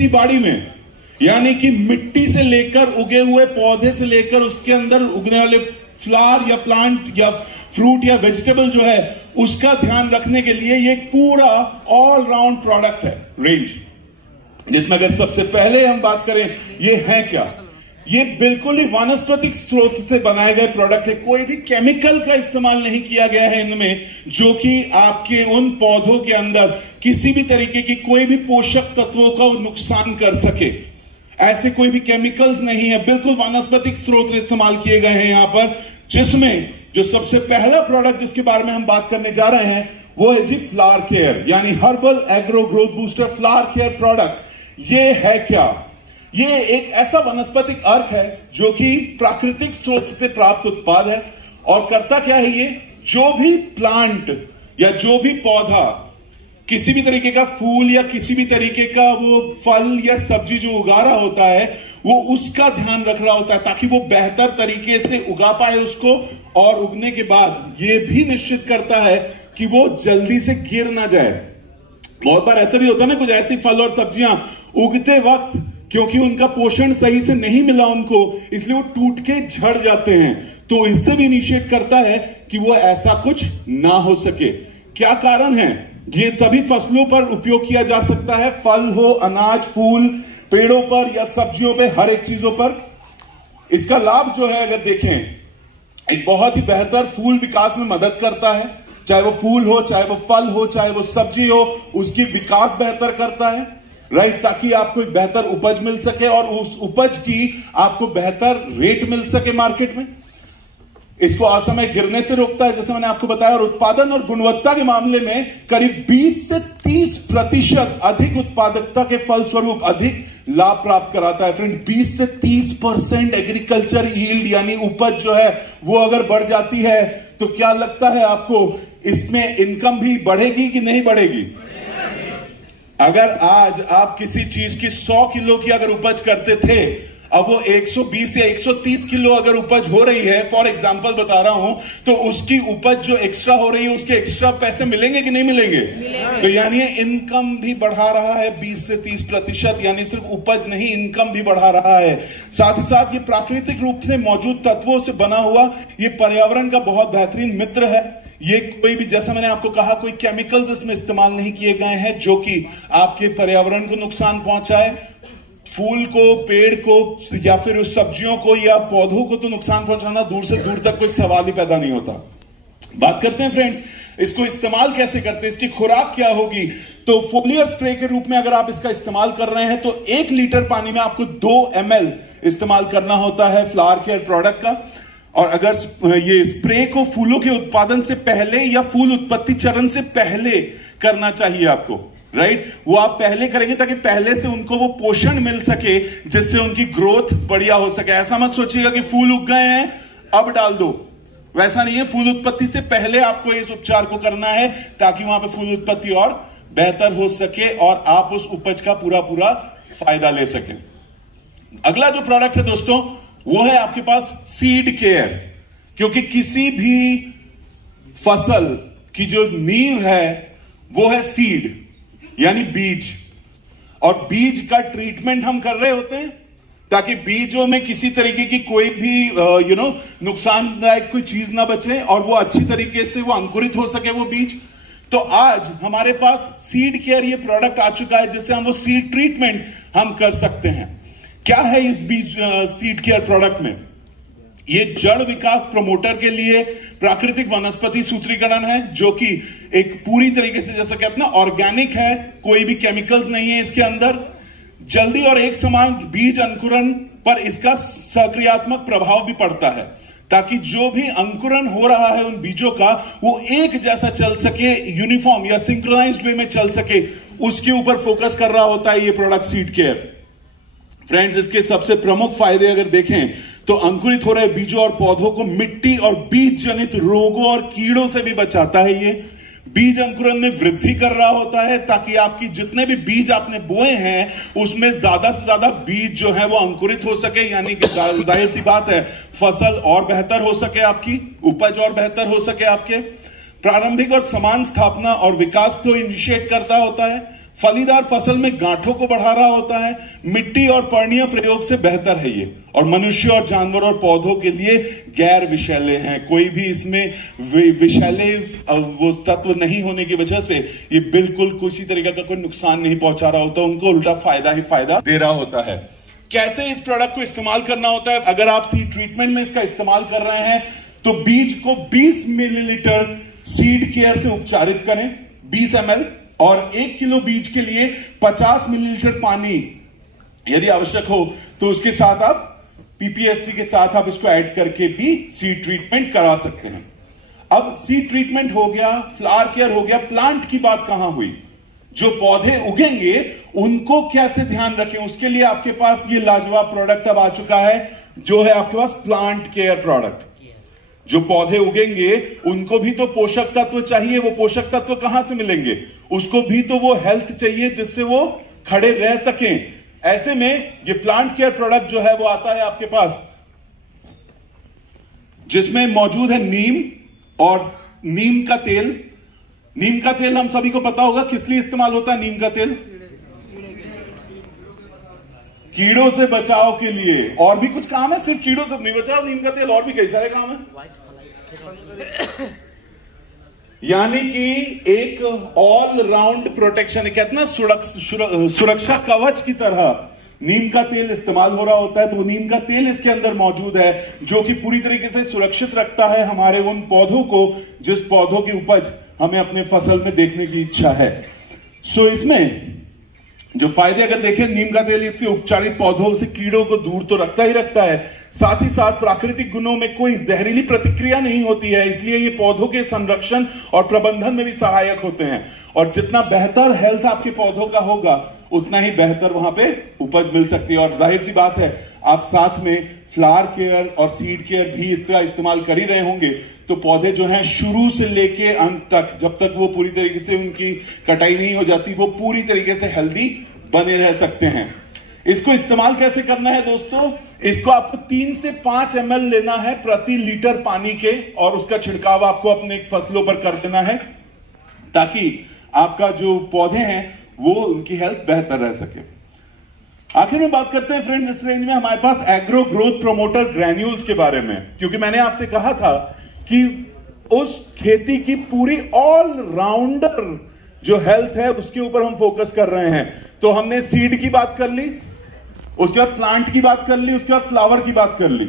खेती बाड़ी में, यानी कि मिट्टी से लेकर उगे हुए पौधे से लेकर उसके अंदर उगने वाले फ्लावर या प्लांट या फ्रूट या वेजिटेबल जो है उसका ध्यान रखने के लिए ये पूरा ऑल राउंड प्रोडक्ट है, रेंज, जिसमें अगर सबसे पहले हम बात करें ये है क्या, ये बिल्कुल ही वानस्पतिक स्रोत से बनाए गए प्रोडक्ट है। कोई भी केमिकल का इस्तेमाल नहीं किया गया है इनमें, जो कि आपके उन पौधों के अंदर किसी भी तरीके की कोई भी पोषक तत्वों का नुकसान कर सके, ऐसे कोई भी केमिकल्स नहीं है। बिल्कुल वानस्पतिक स्रोत इस्तेमाल किए गए हैं यहां पर, जिसमें जो सबसे पहला प्रोडक्ट जिसके बारे में हम बात करने जा रहे हैं वो है जी फ्लावर केयर, यानी herbal agro growth booster flower care product. ये है क्या? ये एक ऐसा वनस्पतिक अर्क है जो कि प्राकृतिक स्रोत से प्राप्त उत्पाद है। और करता क्या है ये, जो भी प्लांट या जो भी पौधा किसी भी तरीके का फूल या किसी भी तरीके का वो फल या सब्जी जो उगा रहा होता है वो उसका ध्यान रख रहा होता है ताकि वो बेहतर तरीके से उगा पाए उसको, और उगने के बाद ये भी निश्चित करता है कि वो जल्दी से गिर ना जाए। बहुत बार ऐसा भी होता है ना, कुछ ऐसी फल और सब्जियां उगते वक्त क्योंकि उनका पोषण सही से नहीं मिला उनको, इसलिए वो टूट के झड़ जाते हैं। तो इससे भी निश्चित करता है कि वो ऐसा कुछ ना हो सके। क्या कारण है? ये सभी फसलों पर उपयोग किया जा सकता है, फल हो, अनाज, फूल, पेड़ों पर या सब्जियों पे, हर एक चीजों पर। इसका लाभ जो है अगर देखें, एक बहुत ही बेहतर फूल विकास में मदद करता है, चाहे वो फूल हो, चाहे वो फल हो, चाहे वो सब्जी हो, उसकी विकास बेहतर करता है, राइट, ताकि आपको एक बेहतर उपज मिल सके और उस उपज की आपको बेहतर रेट मिल सके मार्केट में। इसको असमय गिरने से रोकता है, जैसे मैंने आपको बताया, और उत्पादन और गुणवत्ता के मामले में करीब 20 से 30% अधिक उत्पादकता के फलस्वरूप अधिक लाभ प्राप्त कराता है। फ्रेंड, 20 से 30% एग्रीकल्चर यील्ड यानी उपज जो है वो अगर बढ़ जाती है तो क्या लगता है आपको, इसमें इनकम भी बढ़ेगी कि नहीं बढ़ेगी? अगर आज आप किसी चीज की 100 किलो की अगर उपज करते थे, अब वो 120 या 130 किलो अगर उपज हो रही है, फॉर एग्जांपल बता रहा हूं, तो उसकी उपज जो एक्स्ट्रा हो रही है उसके एक्स्ट्रा पैसे मिलेंगे कि नहीं मिलेंगे? तो यानी इनकम भी बढ़ा रहा है 20 से 30%, यानी सिर्फ उपज नहीं, इनकम भी बढ़ा रहा है। साथ ही साथ ये प्राकृतिक रूप से मौजूद तत्वों से बना हुआ ये पर्यावरण का बहुत बेहतरीन मित्र है। ये कोई भी, जैसा मैंने आपको कहा, कोई केमिकल्स इसमें इस्तेमाल नहीं किए गए हैं जो कि आपके पर्यावरण को नुकसान पहुंचाए। फूल को, पेड़ को या फिर उस सब्जियों को या पौधों को तो नुकसान पहुंचाना दूर से दूर तक कोई सवाल ही पैदा नहीं होता। बात करते हैं फ्रेंड्स, इसको इस्तेमाल कैसे करते हैं, इसकी खुराक क्या होगी। तो फोलियर स्प्रे के रूप में अगर आप इसका इस्तेमाल कर रहे हैं तो 1 लीटर पानी में आपको 2 ml इस्तेमाल करना होता है फ्लावर केयर प्रोडक्ट का। और अगर ये स्प्रे को फूलों के उत्पादन से पहले या फूल उत्पत्ति चरण से पहले करना चाहिए आपको, राइट, वो आप पहले करेंगे ताकि पहले से उनको वो पोषण मिल सके जिससे उनकी ग्रोथ बढ़िया हो सके। ऐसा मत सोचिएगा कि फूल उग गए हैं अब डाल दो, वैसा नहीं है। फूल उत्पत्ति से पहले आपको इस उपचार को करना है ताकि वहां पे फूल उत्पत्ति और बेहतर हो सके और आप उस उपज का पूरा पूरा फायदा ले सके। अगला जो प्रोडक्ट है दोस्तों वो है आपके पास सीड केयर, क्योंकि किसी भी फसल की जो नींव है वो है सीड यानी बीज, और बीज का ट्रीटमेंट हम कर रहे होते हैं ताकि बीजों में किसी तरीके की कोई भी नुकसानदायक कोई चीज ना बचे और वो अच्छी तरीके से वो अंकुरित हो सके वो बीज। तो आज हमारे पास सीड केयर ये प्रोडक्ट आ चुका है जिससे हम वो सीड ट्रीटमेंट हम कर सकते हैं। क्या है इस बीज सीड केयर प्रोडक्ट में? ये जड़ विकास प्रमोटर के लिए प्राकृतिक वनस्पति सूत्रीकरण है जो कि एक पूरी तरीके से, जैसा कहते हैं ना, ऑर्गेनिक है, कोई भी केमिकल्स नहीं है इसके अंदर। जल्दी और एक समान बीज अंकुरण पर इसका सक्रियात्मक प्रभाव भी पड़ता है ताकि जो भी अंकुरण हो रहा है उन बीजों का वो एक जैसा चल सके, यूनिफॉर्म या सिंक्रोनाइज्ड वे में चल सके, उसके ऊपर फोकस कर रहा होता है ये प्रोडक्ट सीड केयर। फ्रेंड्स, इसके सबसे प्रमुख फायदे अगर देखें तो अंकुरित हो रहे बीजों और पौधों को मिट्टी और बीज जनित रोगों और कीड़ों से भी बचाता है। ये बीज अंकुरण में वृद्धि कर रहा होता है ताकि आपकी जितने भी बीज आपने बोए हैं उसमें ज्यादा से ज्यादा बीज जो है वो अंकुरित हो सके, यानी कि जाहिर सी बात है फसल और बेहतर हो सके, आपकी उपज और बेहतर हो सके। आपके प्रारंभिक और समान स्थापना और विकास को इनिशिएट करता होता है। फलीदार फसल में गांठों को बढ़ा रहा होता है। मिट्टी और पर्णीय प्रयोग से बेहतर है ये, और मनुष्य और जानवर और पौधों के लिए गैर विषैले हैं। कोई भी इसमें विषैले वो तत्व नहीं होने की वजह से ये बिल्कुल किसी तरीके का कोई नुकसान नहीं पहुंचा रहा होता, उनको उल्टा फायदा ही फायदा दे रहा होता है। कैसे इस प्रोडक्ट को इस्तेमाल करना होता है? अगर आप सीड ट्रीटमेंट में इसका इस्तेमाल कर रहे हैं तो बीज को 20 मिलीलीटर सीड केयर से उपचारित करें, 20 ml, और 1 किलो बीज के लिए 50 मिलीलीटर पानी यदि आवश्यक हो तो उसके साथ आप पीपीएसटी के साथ आप इसको ऐड करके भी सीड ट्रीटमेंट करा सकते हैं। अब सीड ट्रीटमेंट हो गया, फ्लावर केयर हो गया, प्लांट की बात कहां हुई? जो पौधे उगेंगे उनको कैसे ध्यान रखें, उसके लिए आपके पास ये लाजवाब प्रोडक्ट अब आ चुका है, जो है आपके पास प्लांट केयर प्रोडक्ट। जो पौधे उगेंगे उनको भी तो पोषक तत्व चाहिए, वो पोषक तत्व कहां से मिलेंगे? उसको भी तो वो हेल्थ चाहिए जिससे वो खड़े रह सकें। ऐसे में ये प्लांट केयर प्रोडक्ट जो है वो आता है आपके पास, जिसमें मौजूद है नीम और नीम का तेल। नीम का तेल हम सभी को पता होगा किस लिए इस्तेमाल होता है। नीम का तेल कीड़ों से बचाव के लिए, और भी कुछ काम है, सिर्फ कीड़ों से नहीं बचाव नीम का तेल, और भी कई सारे काम है। यानी कि एक ऑल राउंड प्रोटेक्शन, कहते ना सुरक्षा कवच की तरह नीम का तेल इस्तेमाल हो रहा होता है। तो नीम का तेल इसके अंदर मौजूद है जो कि पूरी तरीके से सुरक्षित रखता है हमारे उन पौधों को जिस पौधों की उपज हमें अपने फसल में देखने की इच्छा है। सो इसमें जो फायदे अगर देखें, नीम का तेल इससे उपचारित पौधों से कीड़ों को दूर तो रखता ही रखता है, साथ ही साथ प्राकृतिक गुणों में कोई जहरीली प्रतिक्रिया नहीं होती है, इसलिए ये पौधों के संरक्षण और प्रबंधन में भी सहायक होते हैं। और जितना बेहतर हेल्थ आपके पौधों का होगा उतना ही बेहतर वहां पे उपज मिल सकती है। और जाहिर सी बात है, आप साथ में फ्लावर केयर और सीड केयर भी इसका इस्तेमाल कर ही रहे होंगे, तो पौधे जो हैं शुरू से लेके अंत तक, जब तक वो पूरी तरीके से उनकी कटाई नहीं हो जाती, वो पूरी तरीके से हेल्दी बने रह सकते हैं। इसको इस्तेमाल कैसे करना है दोस्तों? इसको आपको 3 से 5 ml लेना है प्रति लीटर पानी के, और उसका छिड़काव आपको अपने फसलों पर कर देना है ताकि आपका जो पौधे हैं वो उनकी हेल्थ बेहतर रह सके। आखिर में बात करते हैं फ्रेंड्स, इस रेंज में हमारे पास एग्रो ग्रोथ प्रोमोटर ग्रैन्यूल्स के बारे में, क्योंकि मैंने आपसे कहा था कि उस खेती की पूरी ऑल राउंडर जो हेल्थ है उसके ऊपर हम फोकस कर रहे हैं। तो हमने सीड की बात कर ली, उसके बाद प्लांट की बात कर ली, उसके बाद फ्लावर की बात कर ली।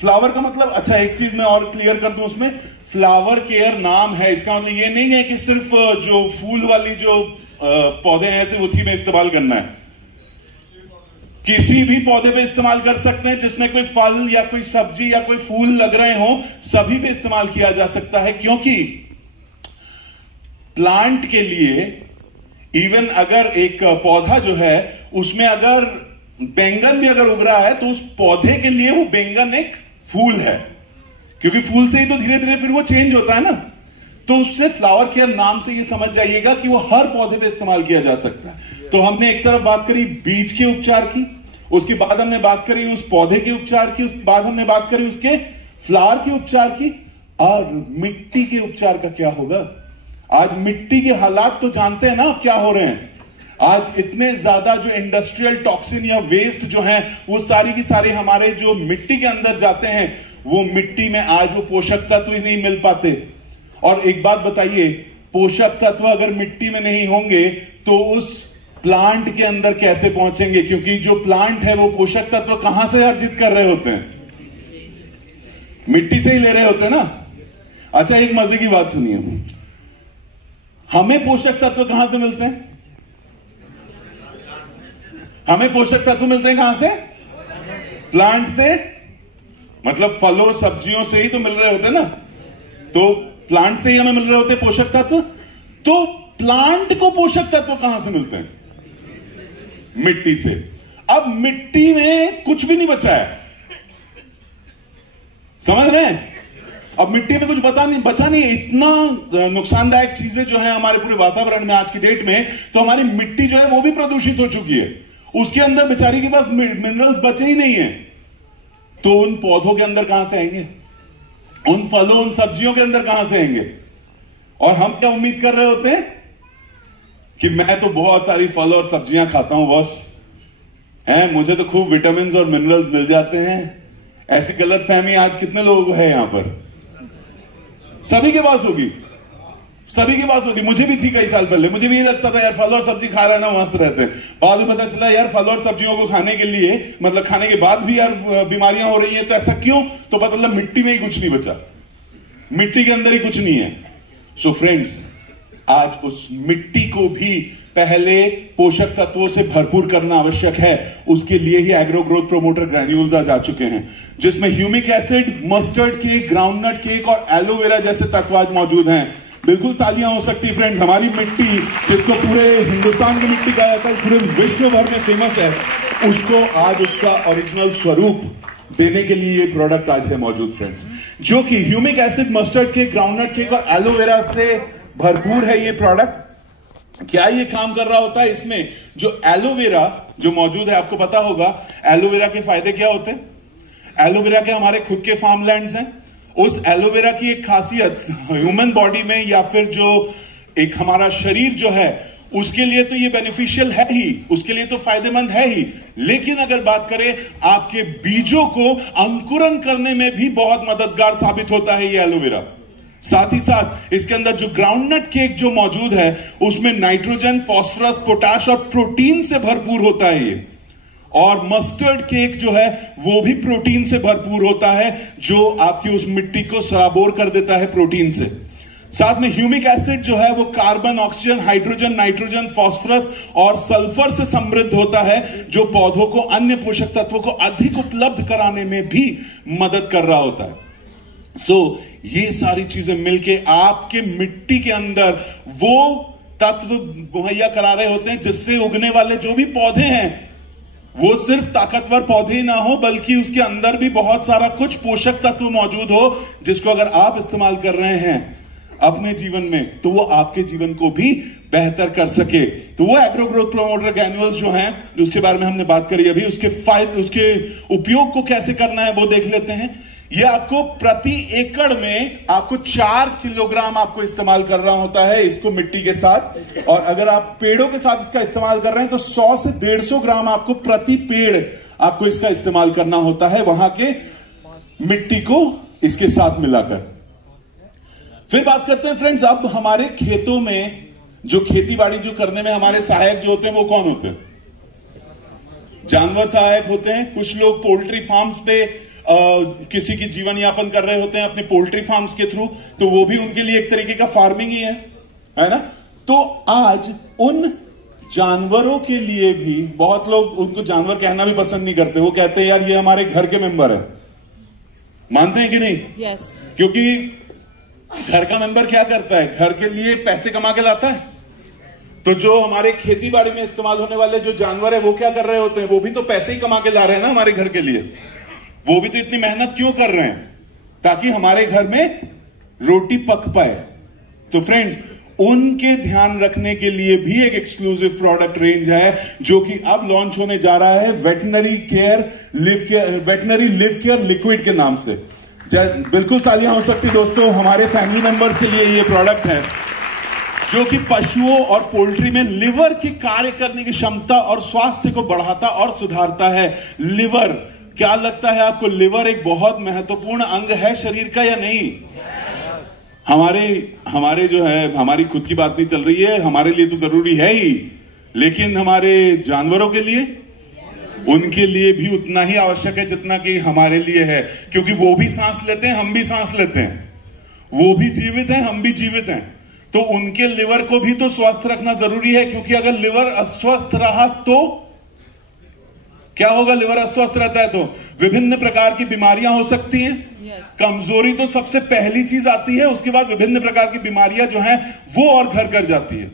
फ्लावर का मतलब, अच्छा एक चीज मैं और क्लियर कर दूं, उसमें फ्लावर केयर नाम है, इसका मतलब ये नहीं है कि सिर्फ जो फूल वाली जो पौधे हैं ऐसे उसी में इस्तेमाल करना है। किसी भी पौधे पे इस्तेमाल कर सकते हैं जिसमें कोई फल या कोई सब्जी या कोई फूल लग रहे हो, सभी पे इस्तेमाल किया जा सकता है। क्योंकि प्लांट के लिए इवन अगर एक पौधा जो है उसमें अगर बैंगन भी अगर उग रहा है तो उस पौधे के लिए वो बैंगन एक फूल है, क्योंकि फूल से ही तो धीरे धीरे फिर वो चेंज होता है ना। तो उससे फ्लावर केयर नाम से ये समझ जाइएगा कि वो हर पौधे पे इस्तेमाल किया जा सकता है। तो हमने एक तरफ बात करी बीज के उपचार की, उसके बाद हमने बात करी उस पौधे के उपचार की, उसके बाद हमने बात करी उसके फ्लावर के उपचार की, और मिट्टी के उपचार का क्या होगा। आज मिट्टी के हालात तो जानते हैं ना आप क्या हो रहे हैं। आज इतने ज्यादा जो इंडस्ट्रियल टॉक्सिन या वेस्ट जो है वो सारी की सारी हमारे जो मिट्टी के अंदर जाते हैं, वो मिट्टी में आज वो पोषक तत्व ही नहीं मिल पाते। और एक बात बताइए, पोषक तत्व अगर मिट्टी में नहीं होंगे तो उस प्लांट के अंदर कैसे पहुंचेंगे? क्योंकि जो प्लांट है वो पोषक तत्व कहां से अर्जित कर रहे होते हैं? मिट्टी से ही ले रहे होते हैं ना। अच्छा एक मजे की बात सुनिए, हमें पोषक तत्व कहां से मिलते हैं? हमें पोषक तत्व मिलते हैं कहां से? प्लांट से, मतलब फलों सब्जियों से ही तो मिल रहे होते हैं ना। तो प्लांट से ही हमें मिल रहे होते हैं पोषक तत्व। तो प्लांट को पोषक तत्व कहां से मिलते हैं? मिट्टी से। अब मिट्टी में कुछ भी नहीं बचा है, समझ रहे हैं? अब मिट्टी में कुछ बचा नहीं। इतना नुकसानदायक चीजें जो है हमारे पूरे वातावरण में आज की डेट में, तो हमारी मिट्टी जो है वो भी प्रदूषित हो चुकी है। उसके अंदर बेचारी के पास मिनरल्स बचे ही नहीं है। तो उन पौधों के अंदर कहां से आएंगे? उन फलों उन सब्जियों के अंदर कहां से आएंगे? और हम क्या उम्मीद कर रहे होते हैं कि मैं तो बहुत सारी फल और सब्जियां खाता हूं बॉस, हैं मुझे तो खूब विटामिन और मिनरल्स मिल जाते हैं। ऐसी गलतफहमी आज कितने लोग हैं यहां पर? सभी के पास होगी, सभी के पास होगी। मुझे भी थी कई साल पहले, मुझे भी ये लगता था यार फल और सब्जी खा रहा है ना मस्त रहते हैं। बाद में पता चला यार फल और सब्जियों को खाने के लिए, मतलब खाने के बाद भी यार बीमारियां हो रही हैं। तो ऐसा क्यों? तो पता चला मिट्टी में ही कुछ नहीं बचा, मिट्टी के अंदर ही कुछ नहीं है। सो फ्रेंड्स, आज उस मिट्टी को भी पहले पोषक तत्वों से भरपूर करना आवश्यक है। उसके लिए ही एग्रो ग्रोथ प्रोमोटर ग्रैन्यूल्स आज आ चुके हैं, जिसमें humic acid, mustard cake, groundnut cake और एलोवेरा जैसे तत्व आज मौजूद हैं। बिल्कुल तालियां हो सकती है फ्रेंड्स। हमारी मिट्टी, जिसको पूरे हिंदुस्तान की मिट्टी कहा जाता है, पूरे विश्व भर में फेमस है, उसको आज उसका ओरिजिनल स्वरूप देने के लिए ये प्रोडक्ट आज है मौजूद फ्रेंड्स, जो कि humic acid, mustard cake, groundnut cake और एलोवेरा से भरपूर है। ये प्रोडक्ट क्या ये काम कर रहा होता है? इसमें जो एलोवेरा जो मौजूद है, आपको पता होगा एलोवेरा के फायदे क्या होते हैं। एलोवेरा के हमारे खुद के फार्मलैंड्स हैं। उस एलोवेरा की एक खासियत ह्यूमन बॉडी में या फिर जो एक हमारा शरीर जो है उसके लिए तो ये बेनिफिशियल है ही, उसके लिए तो फायदेमंद है ही। लेकिन अगर बात करें आपके बीजों को अंकुरन करने में भी बहुत मददगार साबित होता है ये एलोवेरा। साथ ही साथ इसके अंदर जो ग्राउंडनट केक जो मौजूद है उसमें नाइट्रोजन, फास्फोरस, पोटाश और प्रोटीन से भरपूर होता है ये। और मस्टर्ड केक जो है वो भी प्रोटीन से भरपूर होता है, जो आपकी उस मिट्टी को सराबोर कर देता है प्रोटीन से। साथ में ह्यूमिक एसिड जो है वो carbon, oxygen, hydrogen, nitrogen, phosphorus और सल्फर से समृद्ध होता है, जो पौधों को अन्य पोषक तत्वों को अधिक उपलब्ध कराने में भी मदद कर रहा होता है। ये सारी चीजें मिलके आपके मिट्टी के अंदर वो तत्व मुहैया करा रहे होते हैं जिससे उगने वाले जो भी पौधे हैं वो सिर्फ ताकतवर पौधे ही ना हो, बल्कि उसके अंदर भी बहुत सारा कुछ पोषक तत्व मौजूद हो, जिसको अगर आप इस्तेमाल कर रहे हैं अपने जीवन में तो वो आपके जीवन को भी बेहतर कर सके। तो वो एग्रो ग्रोथ प्रोमोटर ग्रैन्यूल्स जो हैं, उसके बारे में हमने बात करी अभी, उसके फायदे, उसके उपयोग को कैसे करना है वो देख लेते हैं। ये आपको प्रति एकड़ में आपको 4 किलोग्राम आपको इस्तेमाल करना होता है इसको मिट्टी के साथ। और अगर आप पेड़ों के साथ इसका इस्तेमाल कर रहे हैं तो 100 से 150 ग्राम आपको प्रति पेड़ आपको इसका इस्तेमाल करना होता है, वहां के मिट्टी को इसके साथ मिलाकर। फिर बात करते हैं फ्रेंड्स, अब हमारे खेतों में जो खेती बाड़ी जो करने में हमारे सहायक जो होते हैं वो कौन होते हैं? जानवर सहायक होते हैं। कुछ लोग पोल्ट्री फार्म्स पे किसी की जीवन यापन कर रहे होते हैं अपने पोल्ट्री फार्म्स के थ्रू, तो वो भी उनके लिए एक तरीके का फार्मिंग ही है ना। तो आज उन जानवरों के लिए भी बहुत लोग उनको जानवर कहना भी पसंद नहीं करते, वो कहते हैं यार ये हमारे घर के मेंबर है। मानते हैं कि नहीं? यस। क्योंकि घर का मेंबर क्या करता है? घर के लिए पैसे कमा के लाता है। तो जो हमारे खेती बाड़ी में इस्तेमाल होने वाले जो जानवर है वो क्या कर रहे होते हैं? वो भी तो पैसे ही कमा के ला रहे हैं ना हमारे घर के लिए। वो भी तो इतनी मेहनत क्यों कर रहे हैं? ताकि हमारे घर में रोटी पक पाए। तो फ्रेंड्स, उनके ध्यान रखने के लिए भी एक एक्सक्लूसिव प्रोडक्ट रेंज है जो कि अब लॉन्च होने जा रहा है वेटनरी लिव केयर लिक्विड के नाम से। बिल्कुल तालियां हो सकती दोस्तों, हमारे फैमिली मेंबर के लिए ये प्रोडक्ट है जो कि पशुओं और पोल्ट्री में लिवर की कार्य करने की क्षमता और स्वास्थ्य को बढ़ाता और सुधारता है। लिवर, क्या लगता है आपको लिवर एक बहुत महत्वपूर्ण अंग है शरीर का या नहीं? हमारे जो है, हमारी खुद की बात नहीं चल रही है, हमारे लिए तो जरूरी है ही, लेकिन हमारे जानवरों के लिए, उनके लिए भी उतना ही आवश्यक है जितना कि हमारे लिए है, क्योंकि वो भी सांस लेते हैं, हम भी सांस लेते हैं, वो भी जीवित हैं, हम भी जीवित हैं। तो उनके लिवर को भी तो स्वस्थ रखना जरूरी है, क्योंकि अगर लिवर अस्वस्थ रहा तो क्या होगा? लिवर अस्वस्थ रहता है तो विभिन्न प्रकार की बीमारियां हो सकती हैं। कमजोरी तो सबसे पहली चीज आती है, उसके बाद विभिन्न प्रकार की बीमारियां जो हैं वो और घर कर जाती है।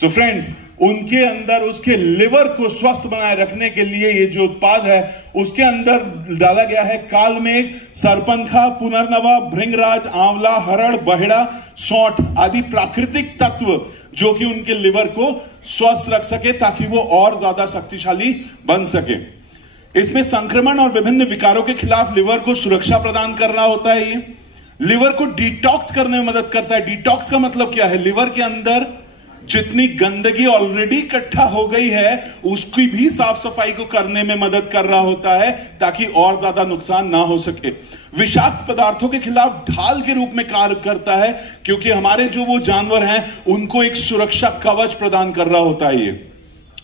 सो फ्रेंड्स, उनके अंदर उसके लिवर को स्वस्थ बनाए रखने के लिए ये जो उत्पाद है उसके अंदर डाला गया है कालमेघ, सरपंखा, पुनर्नवा, भृंगराज, आंवला, हरड़, बहेड़ा, सौंठ आदि प्राकृतिक तत्व जो कि उनके लिवर को स्वस्थ रख सके ताकि वो और ज्यादा शक्तिशाली बन सके। इसमें संक्रमण और विभिन्न विकारों के खिलाफ लिवर को सुरक्षा प्रदान कर रहा होता है। ये लिवर को डिटॉक्स करने में मदद करता है। डिटॉक्स का मतलब क्या है? लिवर के अंदर जितनी गंदगी ऑलरेडी इकट्ठा हो गई है उसकी भी साफ सफाई को करने में मदद कर रहा होता है, ताकि और ज्यादा नुकसान ना हो सके। विषाक्त पदार्थों के खिलाफ ढाल के रूप में कार्य करता है, क्योंकि हमारे जो वो जानवर हैं उनको एक सुरक्षा कवच प्रदान कर रहा होता है ये,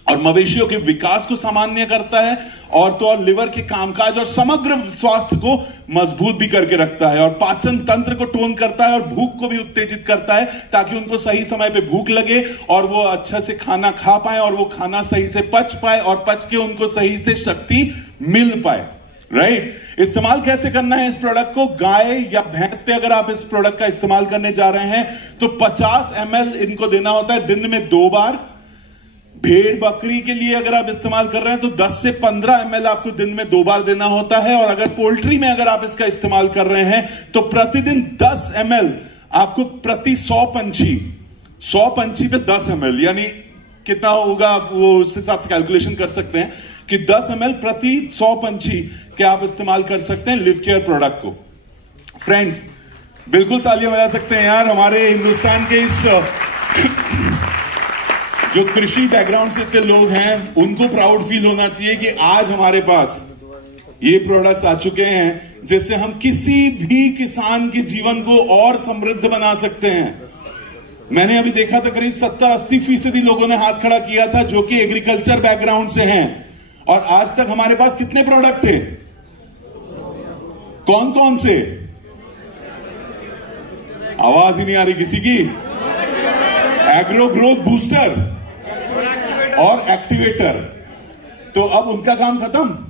और मवेशियों के विकास को सामान्य करता है, और तो और लिवर के कामकाज और समग्र स्वास्थ्य को मजबूत भी करके रखता है, और पाचन तंत्र को टोन करता है, और भूख को भी उत्तेजित करता है, ताकि उनको सही समय पे भूख लगे और वो अच्छा से खाना खा पाए, और वो खाना सही से पच पाए, और पच के उनको सही से शक्ति मिल पाए। राइट? इस्तेमाल कैसे करना है इस प्रोडक्ट को? गाय या भैंस पे अगर आप इस प्रोडक्ट का इस्तेमाल करने जा रहे हैं तो 50 ml इनको देना होता है दिन में 2 बार। भेड़ बकरी के लिए अगर आप इस्तेमाल कर रहे हैं तो 10 से 15 ml आपको दिन में 2 बार देना होता है, और अगर पोल्ट्री में अगर आप इसका इस्तेमाल कर रहे हैं तो प्रतिदिन 10 ml आपको प्रति 100 पंछी पे 10 ml, यानी कितना होगा आप वो उस हिसाब से कैलकुलेशन कर सकते हैं कि 10 ml प्रति 100 पंछी के आप इस्तेमाल कर सकते हैं लिव केयर प्रोडक्ट को। फ्रेंड्स, बिल्कुल तालियां बजा सकते हैं यार हमारे हिंदुस्तान के इस जो कृषि बैकग्राउंड से के लोग हैं, उनको प्राउड फील होना चाहिए कि आज हमारे पास ये प्रोडक्ट्स आ चुके हैं जिससे हम किसी भी किसान के जीवन को और समृद्ध बना सकते हैं। मैंने अभी देखा था करीब 70-80% लोगों ने हाथ खड़ा किया था जो कि एग्रीकल्चर बैकग्राउंड से हैं, और आज तक हमारे पास कितने प्रोडक्ट थे? कौन कौन से? आवाज ही नहीं आ रही किसी की। एग्रो ग्रोथ बूस्टर और एक्टिवेटर। तो अब उनका काम खत्म।